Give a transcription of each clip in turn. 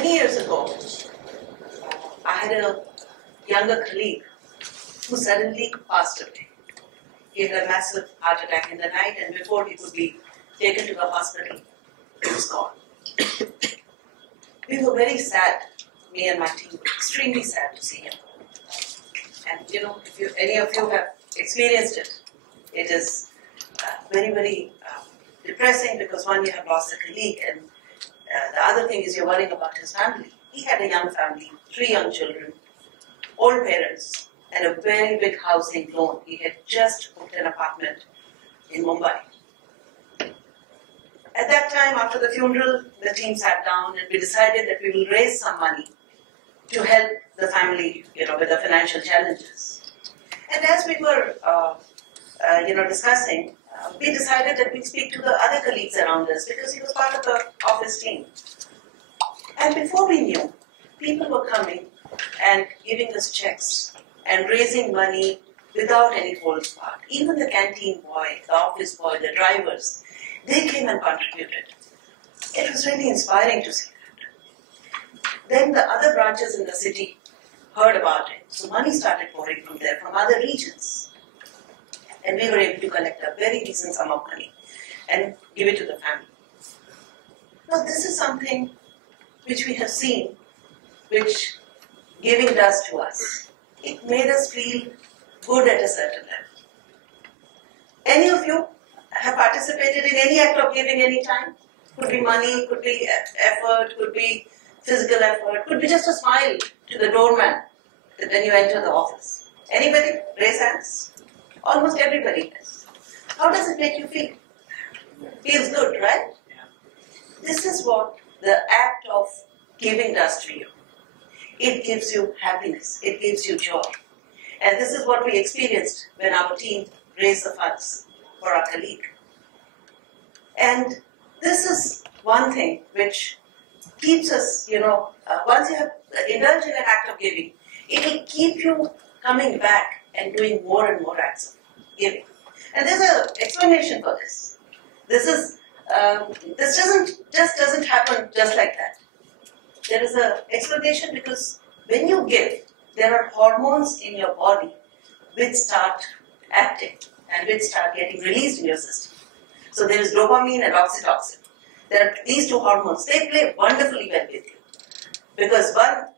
Many years ago, I had a younger colleague who suddenly passed away. He had a massive heart attack in the night, and before he could be taken to the hospital, he was gone. We were very sad, me and my team were extremely sad to see him. And if any of you have experienced it, it is very, very depressing because one, you have lost a colleague, and the other thing is you're worrying about his family. He had a young family, 3 young children, old parents, and a very big housing loan. He had just booked an apartment in Mumbai. At that time, after the funeral, the team sat down and we decided that we will raise some money to help the family, with the financial challenges. And as we were, discussing, we decided that we'd speak to the other colleagues around us because he was part of the office team. And before we knew, people were coming and giving us checks and raising money without any holds barred. Even the canteen boy, the office boy, the drivers, they came and contributed. It was really inspiring to see that. Then the other branches in the city heard about it. So money started pouring from there, from other regions. And we were able to collect a very decent sum of money and give it to the family. Now this is something which we have seen, which giving does to us. It made us feel good at a certain level. Any of you have participated in any act of giving any time? Could be money, could be effort, could be physical effort, could be just a smile to the doorman when you enter the office. Anybody? Raise hands. Almost everybody has. How does it make you feel? Feels good, right? This is what the act of giving does to you. It gives you happiness. It gives you joy. And this is what we experienced when our team raised the funds for our colleague. And this is one thing which keeps us, once you have indulged in an act of giving, it will keep you coming back and doing more and more acts of giving. And there's an explanation for this. This doesn't happen just like that. There is an explanation because when you give, there are hormones in your body which start acting and which start getting released in your system. So there is dopamine and oxytocin. There are these 2 hormones. They play wonderfully well with you because one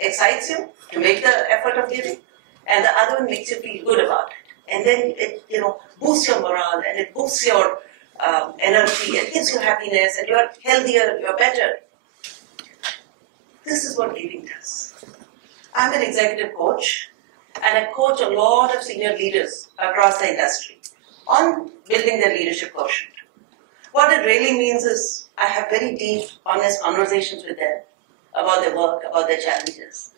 excites you to make the effort of giving, and the other one makes you feel good about it. And then it, boosts your morale and it boosts your energy. It gives you happiness, and you're healthier, you're better. This is what giving does. I'm an executive coach, and I coach a lot of senior leaders across the industry on building their leadership quotient. What it really means is I have very deep, honest conversations with them about their work, about their challenges.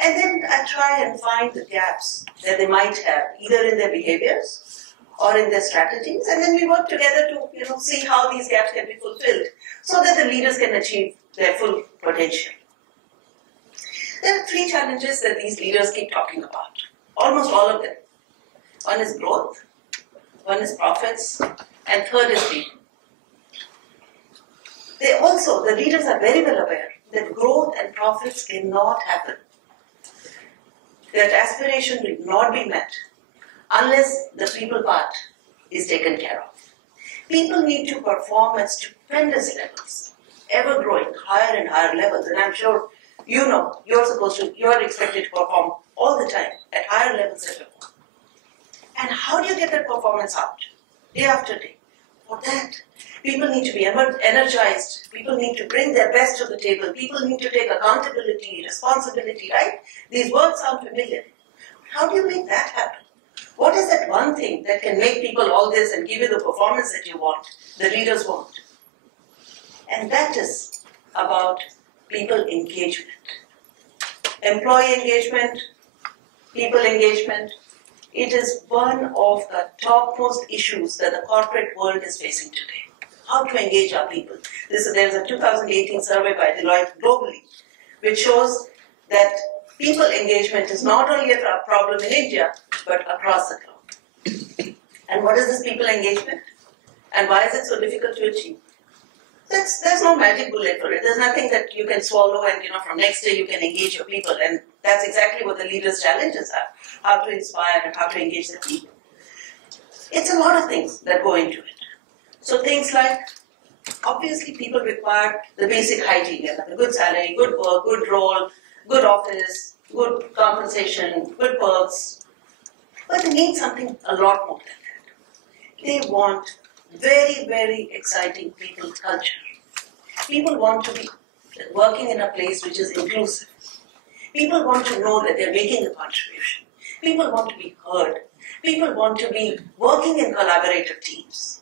And then I try and find the gaps that they might have, either in their behaviors or in their strategies, and then we work together to see how these gaps can be fulfilled so that the leaders can achieve their full potential. There are 3 challenges that these leaders keep talking about, almost all of them. One is growth, one is profits, and third is people. The leaders are very well aware that growth and profits cannot happen, that aspiration will not be met unless the people part is taken care of. People need to perform at stupendous levels, ever growing higher and higher levels, and I'm sure you're expected to perform all the time at higher levels than before. And how do you get that performance out day after day? For that, people need to be energized. People need to bring their best to the table. People need to take accountability, responsibility, right? These words sound familiar. How do you make that happen? What is that one thing that can make people all this and give you the performance that you want, the leaders want? And that is about people engagement. Employee engagement, people engagement, it is one of the topmost issues that the corporate world is facing today. How to engage our people. There's a 2018 survey by Deloitte globally, which shows that people engagement is not only a problem in India, but across the globe. And what is this people engagement? And why is it so difficult to achieve? There's no magic bullet for it. There's nothing that you can swallow and from next day you can engage your people. And that's exactly what the leaders' challenges are: how to inspire and how to engage the people. It's a lot of things that go into it. So things like, obviously people require the basic hygiene, a good salary, good work, good role, good office, good compensation, good perks. But they need something a lot more than that. They want very, very exciting people culture. People want to be working in a place which is inclusive. People want to know that they're making a contribution. People want to be heard. People want to be working in collaborative teams.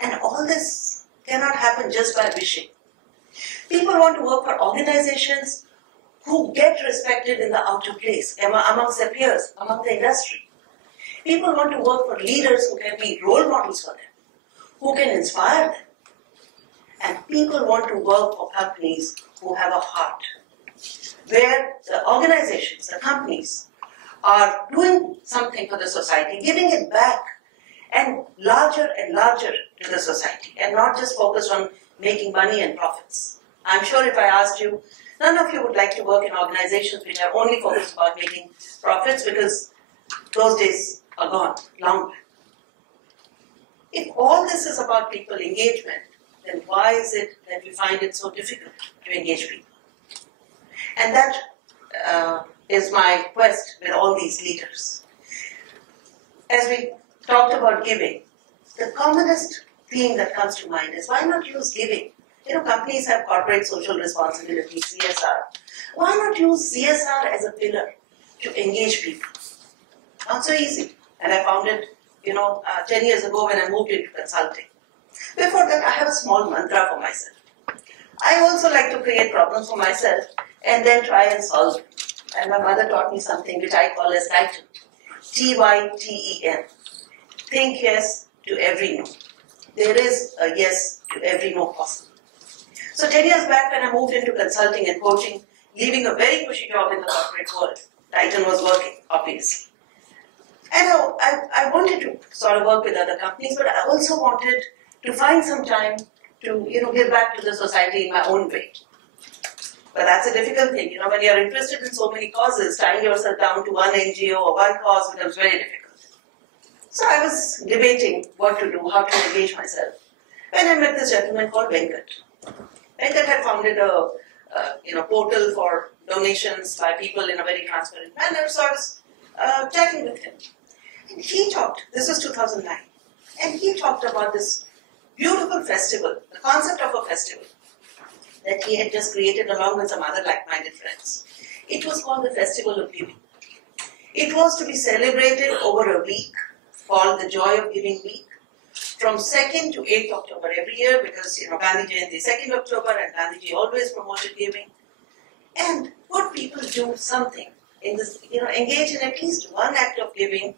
And all this cannot happen just by wishing. People want to work for organizations who get respected in the outer place, amongst their peers, among the industry. People want to work for leaders who can be role models for them, who can inspire them. And people want to work for companies who have a heart, where the organizations, the companies, are doing something for the society, giving it back, and larger to the society, and not just focused on making money and profits. I'm sure if I asked you, none of you would like to work in organizations which are only focused about making profits, because those days are gone, long back. If all this is about people engagement, then why is it that we find it so difficult to engage people? And that is my quest with all these leaders. As we talked about giving, the commonest theme that comes to mind is, why not use giving? Companies have corporate social responsibility, CSR. Why not use CSR as a pillar to engage people? Not so easy. And I found it, 10 years ago when I moved into consulting. Before that, I have a small mantra for myself. I also like to create problems for myself and then try and solve them. And my mother taught me something which I call as Titan. Tyten. Think yes to every no. There is a yes to every no possible. So 10 years back when I moved into consulting and coaching, leaving a very cushy job in the corporate world, Titan was working, obviously. And I wanted to sort of work with other companies, but I also wanted to find some time to give back to the society in my own way. But that's a difficult thing. When you're interested in so many causes, tying yourself down to one NGO or one cause becomes very difficult. So I was debating what to do, how to engage myself, when I met this gentleman called Venkat. Venkat had founded a portal for donations by people in a very transparent manner, so I was chatting with him. And he talked, this was 2009, and he talked about this beautiful festival, the concept of a festival that he had just created along with some other like-minded friends. It was called the Festival of Giving. It was to be celebrated over a week called the Joy of Giving Week, from 2nd to 8th October every year, because Gandhi Jayanti is 2nd October and Gandhiji always promoted giving. And would people do something in this, engage in at least one act of giving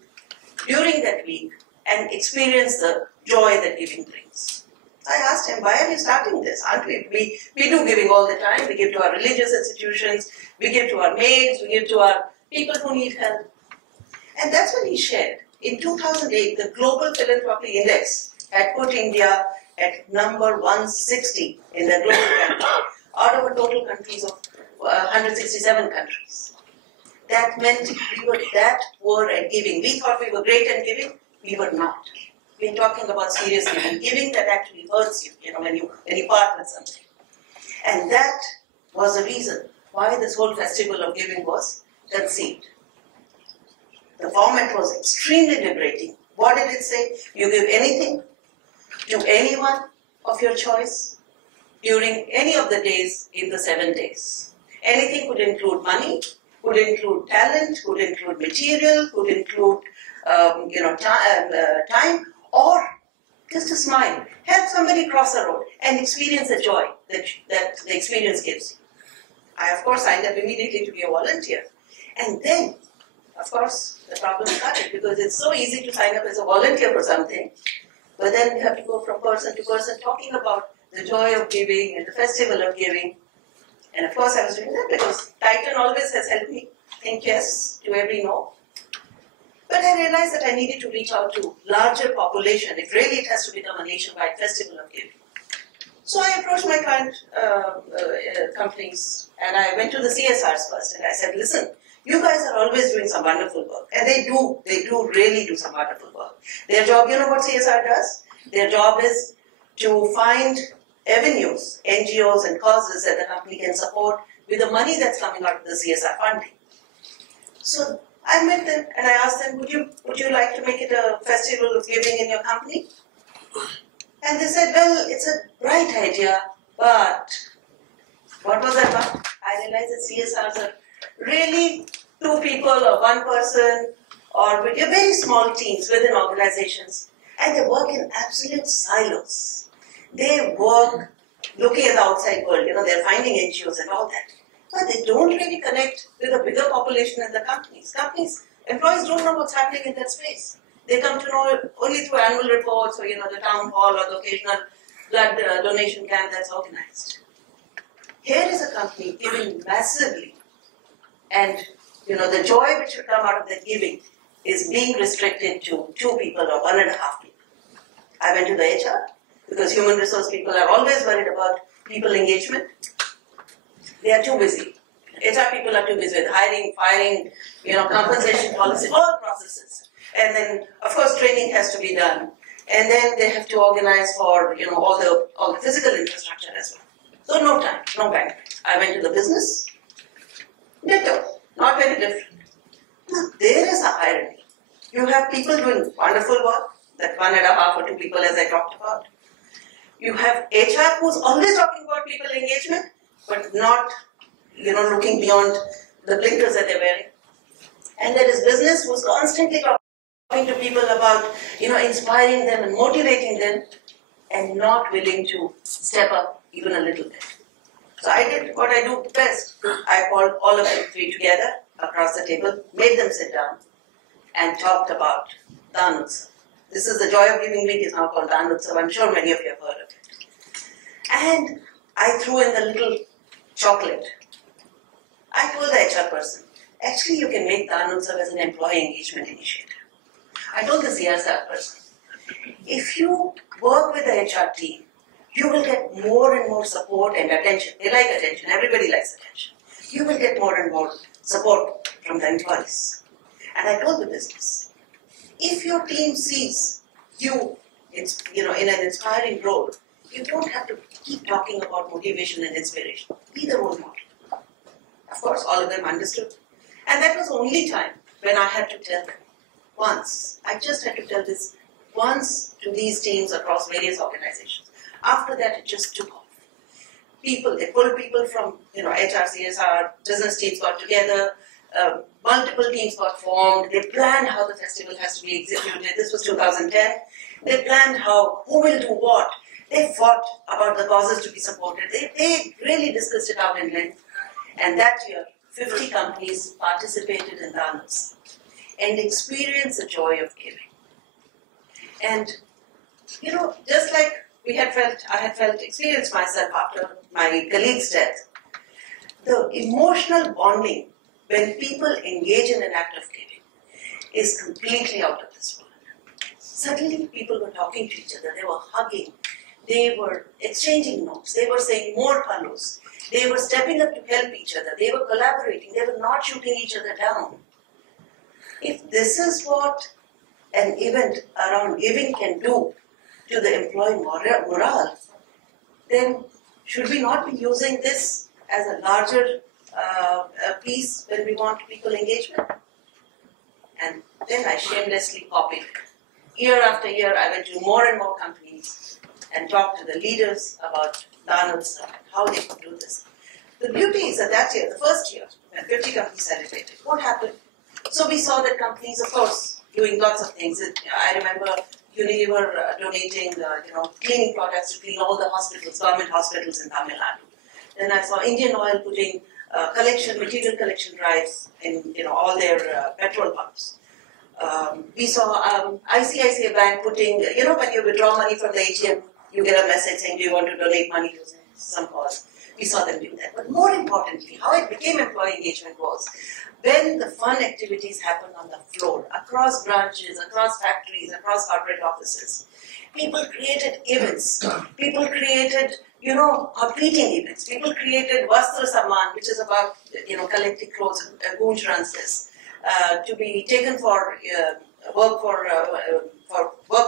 during that week and experience the joy that giving brings? I asked him, why are you starting this? Aren't we? We do giving all the time. We give to our religious institutions, we give to our maids, we give to our people who need help. And that's when he shared. In 2008, the Global Philanthropy Index had put India at number 160 in the global ranking, out of a total countries of 167 countries. That meant we were that poor at giving. We thought we were great at giving. We were not. We're talking about serious giving, giving that actually hurts you, when you part with something. And that was the reason why this whole festival of giving was conceived. The format was extremely liberating. What did it say? You give anything to anyone of your choice during any of the days in the 7 days. Anything could include money, could include talent, could include material, could include time, or just a smile. Help somebody cross a road and experience the joy that the experience gives you. I, of course, signed up immediately to be a volunteer. And then, of course, the problem started, because it's so easy to sign up as a volunteer for something, but then you have to go from person to person talking about the joy of giving and the festival of giving. And of course, I was doing that because Titan always has helped me think yes to every no. But I realized that I needed to reach out to larger population if really it has to become a nationwide festival of giving. So I approached my client companies and I went to the CSRs first and I said, listen, you guys are always doing some wonderful work. And they do really do some wonderful work. Their job, you know what CSR does? Their job is to find avenues, NGOs and causes that the company can support with the money that's coming out of the CSR funding. So I met them and I asked them, would you like to make it a festival of giving in your company? And they said, well, it's a bright idea, but what was that about? I realized that CSRs are really 2 people or 1 person or with very small teams within organizations, and they work in absolute silos. They work looking at the outside world, they're finding NGOs and all that. But they don't really connect with a bigger population in the companies. Employees don't know what's happening in that space. They come to know only through annual reports or, the town hall or the occasional blood donation camp that's organized. Here is a company giving massively, and, the joy which should come out of that giving is being restricted to 2 people or 1.5 people. I went to the HR because human resource people are always worried about people engagement. They are too busy. HR people are too busy with hiring, firing, compensation policy, all processes. And then, of course, training has to be done. And then they have to organize for, all the physical infrastructure as well. So no time, no bandwidth. I went to the business. Ditto. Not very different. Now, there is a irony. You have people doing wonderful work, that 1.5 or 2 people as I talked about. You have HR who's always talking about people engagement, but not, looking beyond the blinkers that they're wearing. And there is business who's constantly talking to people about, inspiring them and motivating them, and not willing to step up even a little bit. So I did what I do best. I called all of them 3 together across the table, made them sit down, and talked about Daan Utsav. This is the Joy of Giving Week, is now called Daan Utsav. I'm sure many of you have heard of it. And I threw in the little chocolate. I told the HR person, actually you can make Daan Utsav as an employee engagement initiative. I told the CSR person, if you work with the HR team, you will get more and more support and attention. They like attention. Everybody likes attention. You will get more and more support from the employees. And I told the business, if your team sees you, in an inspiring role, you don't have to keep talking about motivation and inspiration. Be the role model. Of course, all of them understood. And that was the only time when I had to tell them once. I just had to tell this once to these teams across various organizations. After that, it just took off. They pulled people from, HR, CSR, business teams got together, multiple teams got formed, they planned how the festival has to be executed. This was 2010. They planned who will do what. They fought about the causes to be supported. They really discussed it out in length. And that year, 50 companies participated in Daan Utsav and experienced the joy of giving. And, just like I had experienced myself after my colleague's death, the emotional bonding when people engage in an act of giving is completely out of this world. Suddenly people were talking to each other, they were hugging, they were exchanging notes, they were saying more hellos, they were stepping up to help each other, they were collaborating, they were not shooting each other down. If this is what an event around giving can do to the employee morale, then should we not be using this as a larger piece when we want people engagement? And then I shamelessly copied. Year after year, I went to more and more companies and talked to the leaders about Daan Utsav and how they could do this. The beauty is that year, the first year, when 50 companies celebrated, what happened? So we saw that companies, of course, doing lots of things. I remember Unilever donating, cleaning products to clean all the hospitals, government hospitals in Tamil Nadu. Then I saw Indian Oil putting material collection drives in, all their petrol pumps. We saw ICICI Bank putting, when you withdraw money from the ATM, you get a message saying, do you want to donate money to some cause? we saw them do that. But more importantly, how it became employee engagement was when the fun activities happened on the floor, across branches, across factories, across corporate offices. People created events. People created, competing events. People created Vastra Samman, which is about, collecting clothes. Gunj runs this, to be taken for work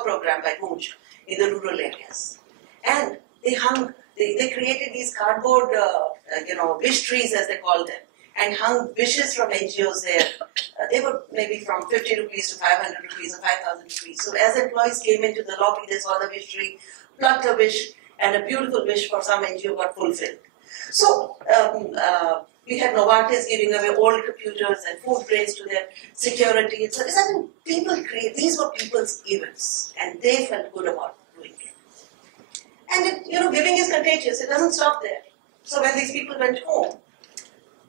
program by Gunj in the rural areas. And they created these cardboard, wish trees as they call them, and hung wishes from NGOs there. They were maybe from 50 rupees to 500 rupees or 5,000 rupees. So as employees came into the lobby, they saw the wish tree, plucked a wish, and a beautiful wish for some NGO got fulfilled. So we had Novartis giving away old computers and food grains to their security. So these were people's events, and they felt good about doing it. And giving is contagious. It doesn't stop there. So when these people went home,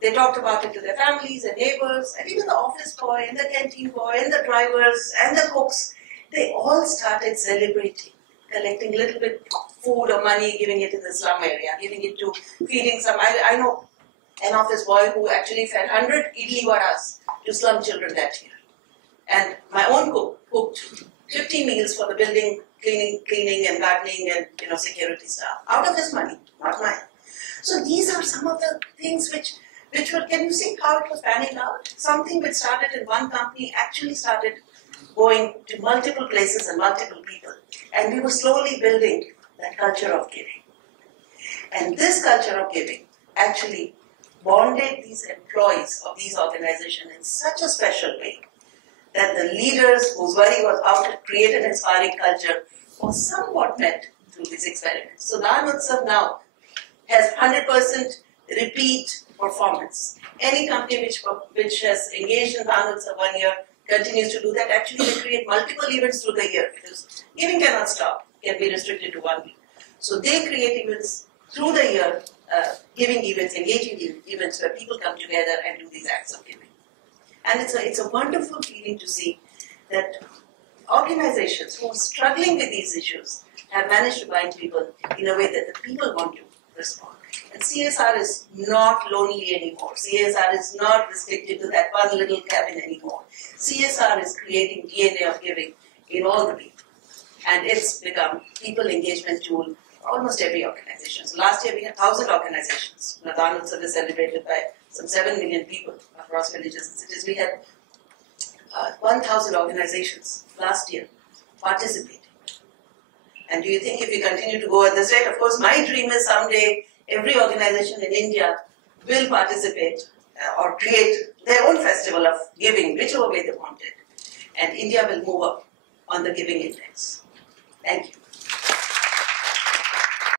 they talked about it to their families and neighbors, and even the office boy, and the canteen boy, and the drivers, and the cooks. They all started celebrating, collecting a little bit of food or money, giving it in the slum area, giving it to feeding some. I know an office boy who actually fed 100 idli vadas to slum children that year. And my own cook cooked 50 meals for the building, cleaning and gardening and security staff, out of his money, not mine. So these are some of the things which were, can you see how it was panning out? Something which started in one company actually started going to multiple places and multiple people. And we were slowly building that culture of giving. And this culture of giving actually bonded these employees of these organizations in such a special way that the leaders whose worry was how to create an inspiring culture was somewhat met through these experiments. So Daan Utsav now has 100% repeat performance. Any company which has engaged in Daan Utsav 1 year continues to do that. Actually, they create multiple events through the year because giving cannot stop, can be restricted to 1 week. So they create events through the year, giving events, engaging events where people come together and do these acts of giving. And it's a wonderful feeling to see that organizations who are struggling with these issues have managed to bind people in a way that the people want to respond. And CSR is not lonely anymore. CSR is not restricted to that one little cabin anymore. CSR is creating DNA of giving in all the people. And it's become people engagement tool for almost every organization. So last year we had 1,000 organizations. Daan Utsav is celebrated by some 7 million people across villages and cities. We had 1,000 organizations last year participating. And do you think if we continue to go at this rate, of course my dream is someday every organization in India will participate or create their own festival of giving, whichever way they want it. And India will move up on the giving index. Thank you.